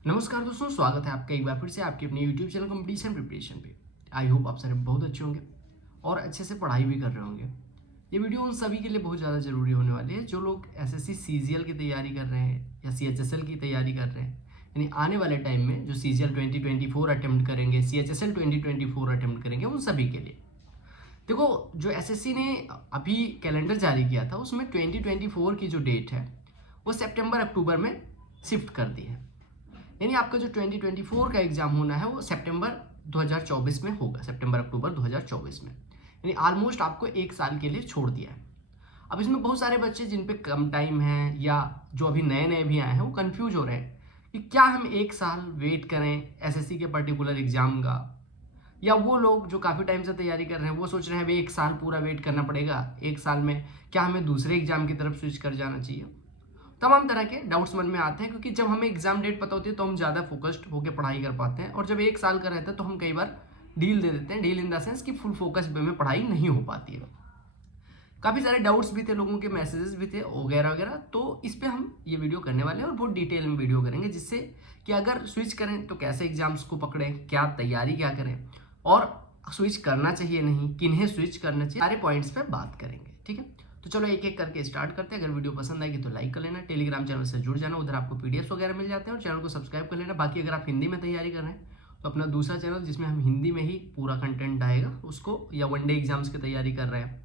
नमस्कार दोस्तों, स्वागत है आपका एक बार फिर से आपके अपने YouTube चैनल कंपटीशन प्रिपरेशन पे। आई होप आप सारे बहुत अच्छे होंगे और अच्छे से पढ़ाई भी कर रहे होंगे। ये वीडियो उन सभी के लिए बहुत ज़्यादा ज़रूरी होने वाली है जो लोग एसएससी सीजीएल की तैयारी कर रहे हैं या सीएचएसएल की तैयारी कर रहे हैं। यानी आने वाले टाइम में जो सीजीएल 2024 अटेम्प्ट करेंगे, सीएचएसएल 2024 अटेम्प्ट करेंगे, उन सभी के लिए। देखो, जो एसएससी ने अभी कैलेंडर जारी किया था उसमें 2024 की जो डेट है वो सितंबर अक्टूबर में शिफ्ट कर दी है। यानी आपका जो 2024 का एग्जाम होना है वो सितंबर 2024 में होगा, सितंबर अक्टूबर 2024 में। यानी ऑलमोस्ट आपको एक साल के लिए छोड़ दिया है। अब इसमें बहुत सारे बच्चे जिन पे कम टाइम है या जो अभी नए नए भी आए हैं वो कंफ्यूज हो रहे हैं कि क्या हम एक साल वेट करें एसएससी के पर्टिकुलर एग्जाम का, या वो लोग जो काफ़ी टाइम से तैयारी कर रहे हैं वो सोच रहे हैं भाई एक साल पूरा वेट करना पड़ेगा, एक साल में क्या हमें दूसरे एग्जाम की तरफ स्विच कर जाना चाहिए। तमाम तरह के डाउट्स मन में आते हैं क्योंकि जब हमें एग्जाम डेट पता होती है तो हम ज़्यादा फोकस्ड होकर पढ़ाई कर पाते हैं, और जब एक साल का रहता है तो हम कई बार डील दे देते हैं, डील इन द सेंस कि फुल फोकस वे में पढ़ाई नहीं हो पाती है। काफ़ी सारे डाउट्स भी थे, लोगों के मैसेजेस भी थे वगैरह वगैरह, तो इस पर हम ये वीडियो करने वाले हैं और बहुत डिटेल में वीडियो करेंगे, जिससे कि अगर स्विच करें तो कैसे एग्जाम्स को पकड़ें, क्या तैयारी क्या करें, और स्विच करना चाहिए नहीं, किन्हें स्विच करना चाहिए, सारे पॉइंट्स पे बात करेंगे। ठीक है, तो चलो एक एक करके स्टार्ट करते हैं। अगर वीडियो पसंद आएगी तो लाइक कर लेना, टेलीग्राम चैनल से जुड़ जाना, उधर आपको पीडीएफ वगैरह मिल जाते हैं, और चैनल को सब्सक्राइब कर लेना। बाकी अगर आप हिंदी में तैयारी कर रहे हैं तो अपना दूसरा चैनल जिसमें हम हिंदी में ही पूरा कंटेंट आएगा उसको, या वनडे एग्जाम्स की तैयारी कर रहे हैं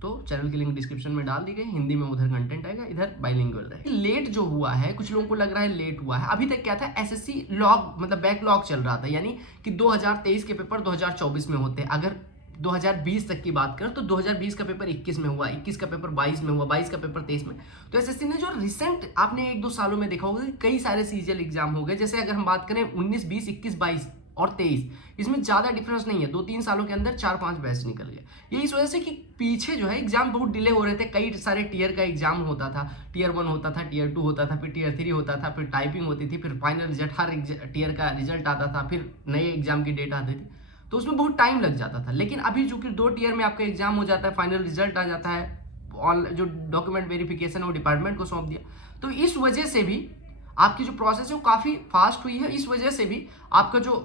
तो चैनल की लिंक डिस्क्रिप्शन में डाल दी गई, हिंदी में उधर कंटेंट आएगा, इधर बाइलिंगुअल रहेगा। लेट जो हुआ है, कुछ लोगों को लग रहा है लेट हुआ है, अभी तक क्या था, एसएससी लॉग मतलब बैकलॉग चल रहा था, यानी कि 2023 के पेपर 2024 में होते हैं। अगर 2020 तक की बात करें तो 2020 का पेपर 21 में हुआ, 21 का पेपर 22 में हुआ, 22 का पेपर 23 में। तो एसएससी ने जो रिसेंट आपने एक दो सालों में देखा होगा कि कई सारे सीजीएल एग्जाम हो गए, जैसे अगर हम बात करें 19, 20, 21, 22 और 23, इसमें ज़्यादा डिफरेंस नहीं है, 2-3 सालों के अंदर 4-5 बैच निकल गए। ये इस वजह से कि पीछे जो है एग्जाम बहुत डिले हो रहे थे, कई सारे टीयर का एग्जाम होता था, टीयर 1 होता था, टीयर 2 होता था, फिर टीयर 3 होता था, फिर टाइपिंग होती थी, फिर फाइनल रिजल्ट, हर टीयर का रिजल्ट आता था, फिर नए एग्जाम की डेट आती थी, तो उसमें बहुत टाइम लग जाता था। लेकिन अभी चूंकि 2 टीयर में आपका एग्जाम हो जाता है, फाइनल रिजल्ट आ जाता है, ऑन जो डॉक्यूमेंट वेरिफिकेशन है वो डिपार्टमेंट को सौंप दिया, तो इस वजह से भी आपकी जो प्रोसेस है वो काफ़ी फास्ट हुई है। इस वजह से भी आपका जो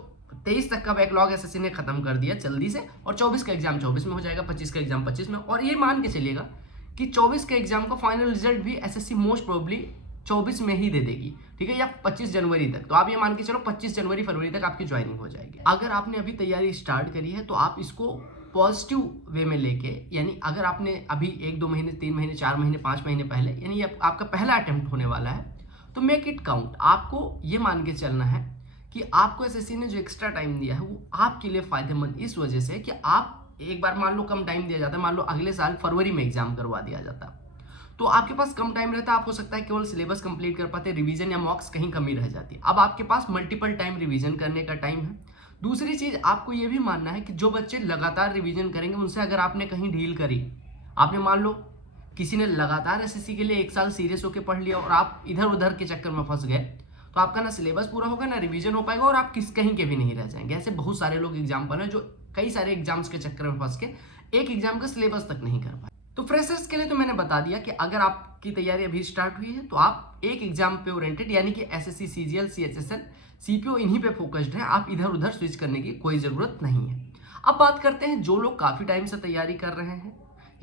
23 तक का बैकलॉग एसएससी ने खत्म कर दिया जल्दी से, और 24 का एग्जाम 24 में हो जाएगा, 25 का एग्जाम 25 में, और ये मान के चलिएगा कि 24 के एग्जाम का फाइनल रिजल्ट भी एसएससी मोस्ट प्रोबेबली 24 में ही दे देगी। ठीक है, या 25 जनवरी तक, तो आप ये मान के चलो 25 जनवरी फरवरी तक आपकी ज्वाइनिंग हो जाएगी। अगर आपने अभी तैयारी स्टार्ट करी है तो आप इसको पॉजिटिव वे में लेके, यानी अगर आपने अभी 1-2 महीने, 3 महीने, 4 महीने, 5 महीने पहले, यानी आपका पहला अटेम्प्ट होने वाला है, तो मेक इट काउंट। आपको ये मान के चलना है कि आपको एसएससी ने जो एक्स्ट्रा टाइम दिया है वो आपके लिए फायदेमंद इस वजह से कि आप एक बार मान लो कम टाइम दिया जाता है, मान लो अगले साल फरवरी में एग्जाम करवा दिया जाता, तो आपके पास कम टाइम रहता है, आप हो सकता है केवल सिलेबस कंप्लीट कर पाते, रिवीजन या मॉक्स कहीं कमी रह जाती। अब आपके पास मल्टीपल टाइम रिवीजन करने का टाइम है। दूसरी चीज आपको ये भी मानना है कि जो बच्चे लगातार रिवीजन करेंगे उनसे अगर आपने कहीं डील करी, आपने मान लो किसी ने लगातार एसएससी के लिए एक साल सीरियस होकर पढ़ लिया और आप इधर उधर के चक्कर में फंस गए, तो आपका ना सिलेबस पूरा होगा, ना रिवीजन हो पाएगा, और आप कहीं के भी नहीं रह जाएंगे। ऐसे बहुत सारे लोग एग्जाम्पल हैं जो कई सारे एग्जाम्स के चक्कर में फंस के एक एग्जाम का सिलेबस तक नहीं कर पाए। तो फ्रेशर्स के लिए तो मैंने बता दिया कि अगर आपकी तैयारी अभी स्टार्ट हुई है तो आप एक एग्जाम पे ओरिएंटेड, यानी कि एसएससी, सीजीएल, सीएचएसएल, सीपीओ, इन्हीं पे फोकस्ड है, आप इधर उधर स्विच करने की कोई जरूरत नहीं है। अब बात करते हैं जो लोग काफी टाइम से तैयारी कर रहे हैं,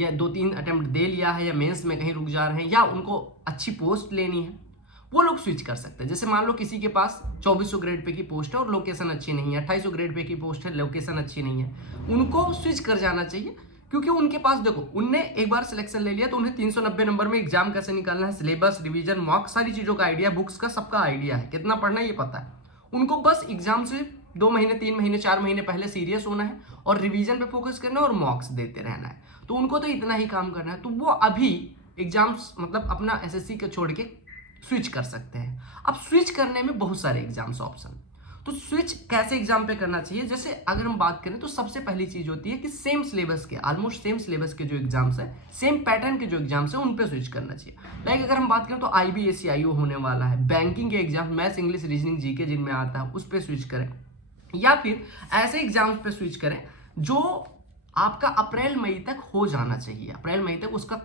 या 2-3 अटेम्प्ट दे लिया है, या मेंस में कहीं रुक जा रहे हैं, या उनको अच्छी पोस्ट लेनी है, वो लोग स्विच कर सकते हैं। जैसे मान लो किसी के पास 2400 ग्रेड पे की पोस्ट है और लोकेशन अच्छी नहीं है, 2800 ग्रेड पे की पोस्ट है, लोकेशन अच्छी नहीं है, उनको स्विच कर जाना चाहिए, क्योंकि उनके पास देखो, उनने एक बार सिलेक्शन ले लिया तो उन्हें 390 नंबर में एग्जाम कैसे निकालना है, सिलेबस, रिवीजन, मॉक, सारी चीजों का आइडिया, बुक्स का सबका आइडिया है, कितना पढ़ना है ये पता है। उनको बस एग्जाम से 2 महीने, 3 महीने, 4 महीने पहले सीरियस होना है और रिवीजन पे फोकस करना है और मॉक्स देते रहना है, तो उनको तो इतना ही काम करना है। तो वो अभी एग्जाम्स मतलब अपना एसएससी को छोड़ के स्विच कर सकते हैं। अब स्विच करने में बहुत सारे एग्जाम्स ऑप्शन, तो स्विच कैसे एग्जाम पे करना चाहिए, जैसे अगर हम बात करें तो सबसे पहली चीज होती है कि सेम सिलेबस के, ऑलमोस्ट सेम सिलेबस के जो एग्जाम्स है, सेम पैटर्न के जो एग्जाम्स है, उन पे स्विच करना चाहिए। लाइक अगर हम बात करें तो IBACIO होने वाला है, बैंकिंग के exam, maths, English, reasoning, GK जिनमें आता है उस पर स्विच करें, या फिर ऐसे एग्जाम्स पे स्विच करें जो आपका अप्रैल मई तक हो जाना चाहिए, अप्रैल मई तक उसका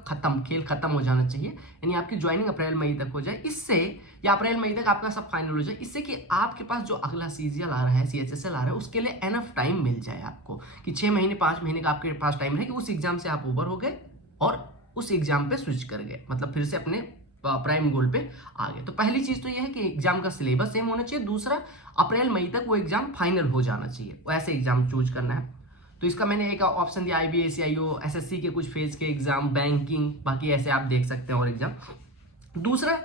खेल खत्म हो जाना चाहिए, यानी आपकी ज्वाइनिंग अप्रैल मई तक हो जाए। इससे या अप्रैल मई तक आपका सब फाइनल हो जाए, इससे कि आपके पास जो अगला सीजीएल आ रहा है, सीएचएसएल आ रहा है, उसके लिए एनफ टाइम मिल जाए आपको कि 6 महीने 5 महीने का आपके पास टाइम है कि उस एग्जाम से आप ओवर हो गए और उस एग्जाम पे स्विच कर गए, मतलब फिर से अपने प्राइम गोल पे आ गए। तो पहली चीज तो यह है कि एग्जाम का सिलेबस सेम होना चाहिए, दूसरा अप्रैल मई तक वो एग्जाम फाइनल हो जाना चाहिए, ऐसे एग्जाम चूज करना है। तो इसका मैंने एक ऑप्शन दिया IBPS, CIO, SSC के कुछ फेज के एग्जाम, बैंकिंग, बाकी ऐसे आप देख सकते हैं और एग्जाम। दूसरा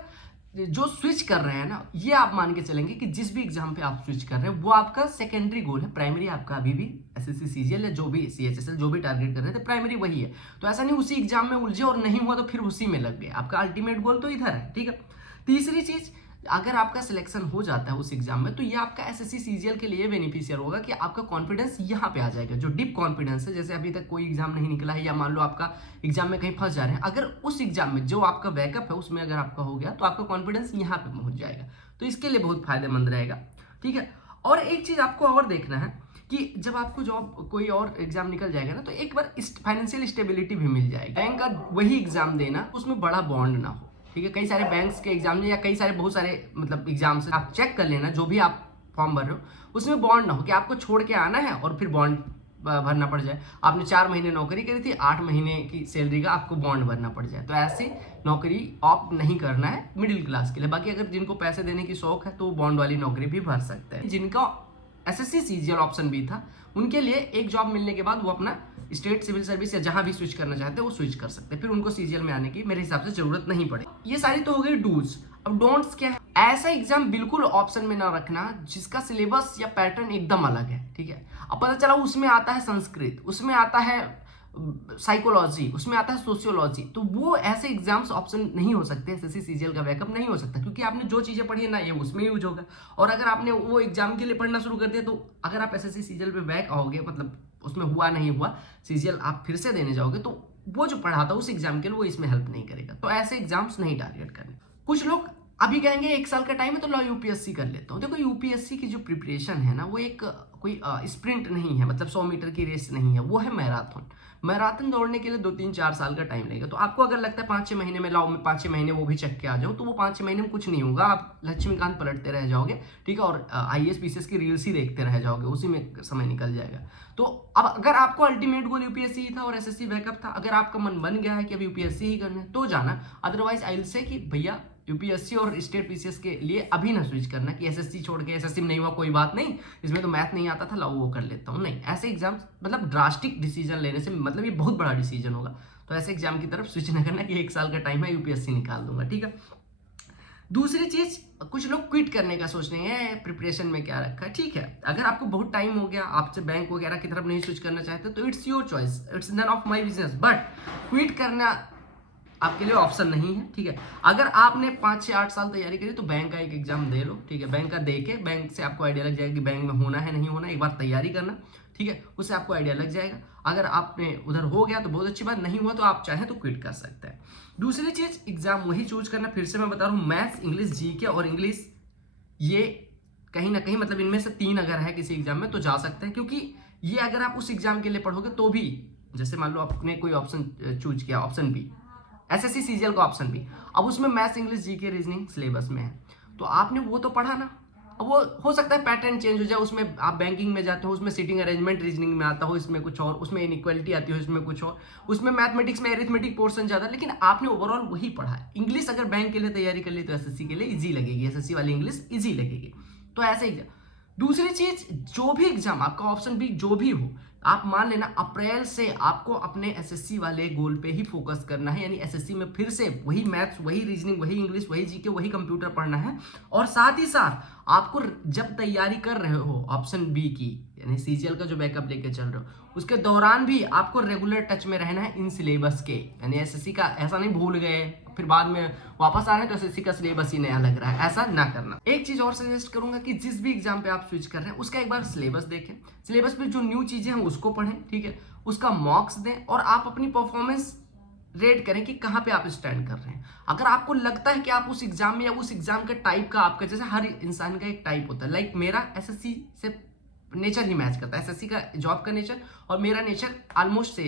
जो स्विच कर रहे हैं ना, ये आप मान के चलेंगे कि जिस भी एग्जाम पे आप स्विच कर रहे हैं वो आपका सेकेंडरी गोल है, प्राइमरी आपका अभी भी SSC CGL या जो भी CHSL जो भी टारगेट कर रहे थे प्राइमरी वही है। तो ऐसा नहीं उसी एग्जाम में उलझे और नहीं हुआ तो फिर उसी में लग गए, आपका अल्टीमेट गोल तो इधर है, ठीक है। तीसरी चीज, अगर आपका सिलेक्शन हो जाता है उस एग्जाम में तो ये आपका SSC CGL के लिए बेनिफिशियल होगा कि आपका कॉन्फिडेंस यहाँ पे आ जाएगा, जो डीप कॉन्फिडेंस है, जैसे अभी तक कोई एग्जाम नहीं निकला है या मान लो आपका एग्जाम में कहीं फंस जा रहे हैं, अगर उस एग्जाम में जो आपका बैकअप है उसमें अगर आपका हो गया तो आपका कॉन्फिडेंस यहाँ पे पहुंच जाएगा, तो इसके लिए बहुत फायदेमंद रहेगा, ठीक है। और एक चीज आपको और देखना है कि जब आपको जॉब कोई और एग्जाम निकल जाएगा ना तो एक बार फाइनेंशियल स्टेबिलिटी भी मिल जाएगी। बैंक का वही एग्जाम देना, उसमें बड़ा बॉन्ड ना हो, ठीक है। कई सारे बैंक्स के एग्जाम या कई सारे बहुत सारे मतलब एग्जाम्स आप चेक कर लेना, जो भी आप फॉर्म भर रहे हो उसमें बॉन्ड ना हो कि आपको छोड़ के आना है और फिर बॉन्ड भरना पड़ जाए। आपने 4 महीने नौकरी करी थी, 8 महीने की सैलरी का आपको बॉन्ड भरना पड़ जाए, तो ऐसे नौकरी ऑप्ट नहीं करना है मिडिल क्लास के लिए। बाकी अगर जिनको पैसे देने की शौक है तो वो बॉन्ड वाली नौकरी भी भर सकते हैं। जिनका SSC CGL ऑप्शन भी था उनके लिए एक जॉब मिलने के बाद वो अपना स्टेट सिविल सर्विस या जहां भी स्विच करना चाहते हैं वो स्विच कर सकते हैं, फिर उनको CGL में आने की मेरे हिसाब से जरूरत नहीं पड़े। ये सारी तो हो गई डूज। अब डोंट्स क्या है? ऐसा एग्जाम बिल्कुल ऑप्शन में ना रखना जिसका सिलेबस या पैटर्न एकदम अलग है, ठीक है। अब पता चला उसमें आता है संस्कृत, उसमें आता है साइकोलॉजी, उसमें आता है सोशियोलॉजी, तो वो ऐसे एग्जाम्स ऑप्शन नहीं हो सकते, SSC CGL का बैकअप नहीं हो सकता, क्योंकि आपने जो चीजें पढ़ी है ना ये उसमें यूज होगा। और अगर आपने वो एग्जाम के लिए पढ़ना शुरू कर दिया तो अगर आप SSC CGL पे बैक आओगे, मतलब उसमें हुआ नहीं हुआ, CGL आप फिर से देने जाओगे तो वो जो पढ़ा था उस एग्जाम के लिए वो इसमें हेल्प नहीं करेगा। तो ऐसे एग्जाम्स नहीं टारगेट करने। कुछ लोग अभी कहेंगे 1 साल का टाइम है तो लो UPSC कर लेता हूँ। देखो UPSC की जो प्रिपरेशन है ना वो एक कोई स्प्रिंट नहीं है, मतलब 100 मीटर की रेस नहीं है, वो है मैराथन। मैराथन दौड़ने के लिए 2-3-4 साल का टाइम लगेगा। तो आपको अगर लगता है 5-6 महीने में लाओ, मैं 5-6 महीने वो भी चेक के आ जाऊँ, तो वो 5-6 महीने में कुछ नहीं होगा, आप लक्ष्मीकांत पलटते रह जाओगे, ठीक है, और IAS PCS की रील्स ही देखते रह जाओगे, उसी में समय निकल जाएगा। तो अब अगर आपको अल्टीमेट गोल UPSC ही था और SSC बैकअप था, अगर आपका मन बन गया है कि अब UPSC ही करना है तो जाना, अदरवाइज आई विल से कि भैया UPSC और स्टेट PCS के लिए अभी ना स्विच करना कि SSC छोड़ के SSC में नहीं हुआ कोई बात नहीं, इसमें तो मैथ नहीं आता था लाओ वो कर लेता हूँ, नहीं। ऐसे एग्जाम मतलब ड्रास्टिक डिसीजन लेने से मतलब ये बहुत बड़ा डिसीजन होगा, तो ऐसे एग्जाम की तरफ स्विच ना करना कि 1 साल का टाइम है UPSC निकाल दूंगा, ठीक है। दूसरी चीज, कुछ लोग क्विट करने का सोच रहे हैं, प्रिपरेशन में क्या रखा है, ठीक है। अगर आपको बहुत टाइम हो गया, आपसे बैंक वगैरह की तरफ नहीं स्विच करना चाहते तो it's your choice, it's none of my business, but quit करना आपके लिए ऑप्शन नहीं है, ठीक है। अगर आपने 5 से 8 साल तैयारी करी तो बैंक का एक एग्जाम दे लो, ठीक है। बैंक का दे के बैंक से आपको आइडिया लग जाएगा कि बैंक में होना है नहीं होना, एक बार तैयारी करना, ठीक है, उससे आपको आइडिया लग जाएगा। अगर आपने उधर हो गया तो बहुत अच्छी बात, नहीं हुआ तो आप चाहें तो क्विट कर सकते हैं। दूसरी चीज, एग्जाम वही चूज करना, फिर से मैं बता रहा हूँ, मैथ्स, इंग्लिश, GK और इंग्लिश, ये कहीं ना कहीं मतलब इनमें से 3 अगर है किसी एग्जाम में तो जा सकते हैं, क्योंकि ये अगर आप उस एग्जाम के लिए पढ़ोगे तो भी, जैसे मान लो आपने कोई ऑप्शन चूज किया, ऑप्शन बी SSC CGL का ऑप्शन भी, अब उसमें maths, English, GK, reasoning syllabus में है, तो आपने वो तो पढ़ा ना। अब वो हो सकता है पैटर्न चेंज हो जाए, उसमें आप बैंकिंग में जाते हो, उसमें सीटिंग अरेंजमेंट रीजनिंग में आता हो, इसमें कुछ और, उसमें इनइक्वालिटी आती हो, इसमें कुछ और, उसमें मैथमेटिक्स में एरिथमेटिक पोर्शन ज़्यादा, लेकिन आपने ओवरऑल वही पढ़ा है। इंग्लिश अगर बैंक के लिए तैयारी कर ली तो SSC के लिए ईजी लगेगी, SSC वाली इंग्लिश ईजी लगेगी, तो ऐसे ही। दूसरी चीज, जो भी एग्जाम आपका ऑप्शन बी जो भी हो, आप मान लेना अप्रैल से आपको अपने SSC वाले गोल पे ही फोकस करना है, यानी SSC में फिर से वही मैथ्स, वही रीजनिंग, वही इंग्लिश, वही GK, वही कंप्यूटर पढ़ना है। और साथ ही साथ आपको जब तैयारी कर रहे हो ऑप्शन बी की, यानी CGL का जो बैकअप लेके चल रहे हो, उसके दौरान भी आपको रेगुलर टच में रहना है इन सिलेबस के, यानी SSC का ऐसा नहीं भूल गए फिर बाद में वापस आ रहे हैं तो SSC का सिलेबस ही नया लग रहा है, ऐसा ना करना। एक चीज और सजेस्ट करूंगा कि जिस भी एग्जाम पे आप स्विच कर रहे हैं उसका एक बार सिलेबस देखें, सिलेबस पे जो न्यू चीजें हैं उसको पढ़ें, ठीक है, उसका मॉक्स दें और आप अपनी परफॉर्मेंस रेट करें कि कहाँ पे आप स्टैंड कर रहे हैं। अगर आपको लगता है कि आप उस एग्जाम में या उस एग्जाम का टाइप का, आपका जैसे हर इंसान का एक टाइप होता है, लाइक मेरा SSC से नेचर ही मैच करता है, SSC का जॉब का नेचर और मेरा नेचर ऑलमोस्ट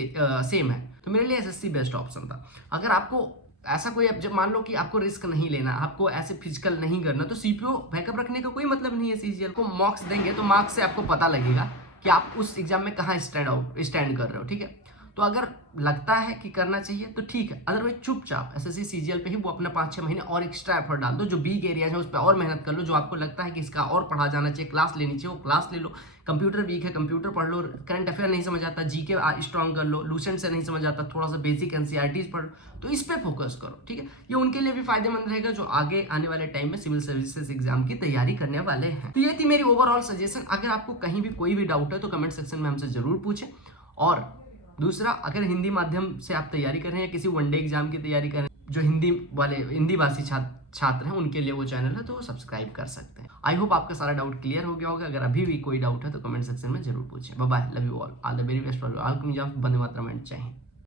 सेम है, तो मेरे लिए SSC बेस्ट ऑप्शन था। अगर आपको ऐसा कोई, अब जब मान लो कि आपको रिस्क नहीं लेना, आपको ऐसे फिजिकल नहीं करना, तो सीपीयू बैकअप रखने का कोई मतलब नहीं है। सीजीएल को मार्क्स देंगे तो मार्क्स से आपको पता लगेगा कि आप उस एग्जाम में कहाँ स्टैंड कर रहे हो, ठीक है। तो अगर लगता है कि करना चाहिए तो ठीक है, अदरवाइज चुपचाप एसएससी सीजीएल पे ही वो अपना 5-6 महीने और एक्स्ट्रा एफर्ट डाल दो। जो वीक एरियाज है उस पर और मेहनत कर लो, जो आपको लगता है कि इसका और पढ़ा जाना चाहिए, क्लास लेनी चाहिए, वो क्लास ले लो। कंप्यूटर वीक है, कंप्यूटर पढ़ लो। करंट अफेयर नहीं समझ आता, जीके स्ट्रॉन्ग कर लो। लूसेंट से नहीं समझ आता, थोड़ा सा बेसिक एनसीईआरटीज पढ़ लो। तो इस पे फोकस करो, ठीक है। ये उनके लिए भी फायदेमंद रहेगा जो आगे आने वाले टाइम में सिविल सर्विसेज एग्जाम की तैयारी करने वाले हैं। तो ये थी मेरी ओवरऑल सजेशन। अगर आपको कहीं भी कोई भी डाउट है तो कमेंट सेक्शन में हमसे जरूर पूछें। और दूसरा, अगर हिंदी माध्यम से आप तैयारी कर रहे हैं, किसी वनडे एग्जाम की तैयारी कर रहे हैं, जो हिंदी भाषी छात्र हैं, उनके लिए वो चैनल है, तो वो सब्सक्राइब कर सकते हैं। आई होप आपका सारा डाउट क्लियर हो गया होगा। अगर अभी भी कोई डाउट है तो कमेंट सेक्शन में जरूर पूछें। Bye bye, love you all the very best for all exams. वंदे मातरम एंड जय हिंद।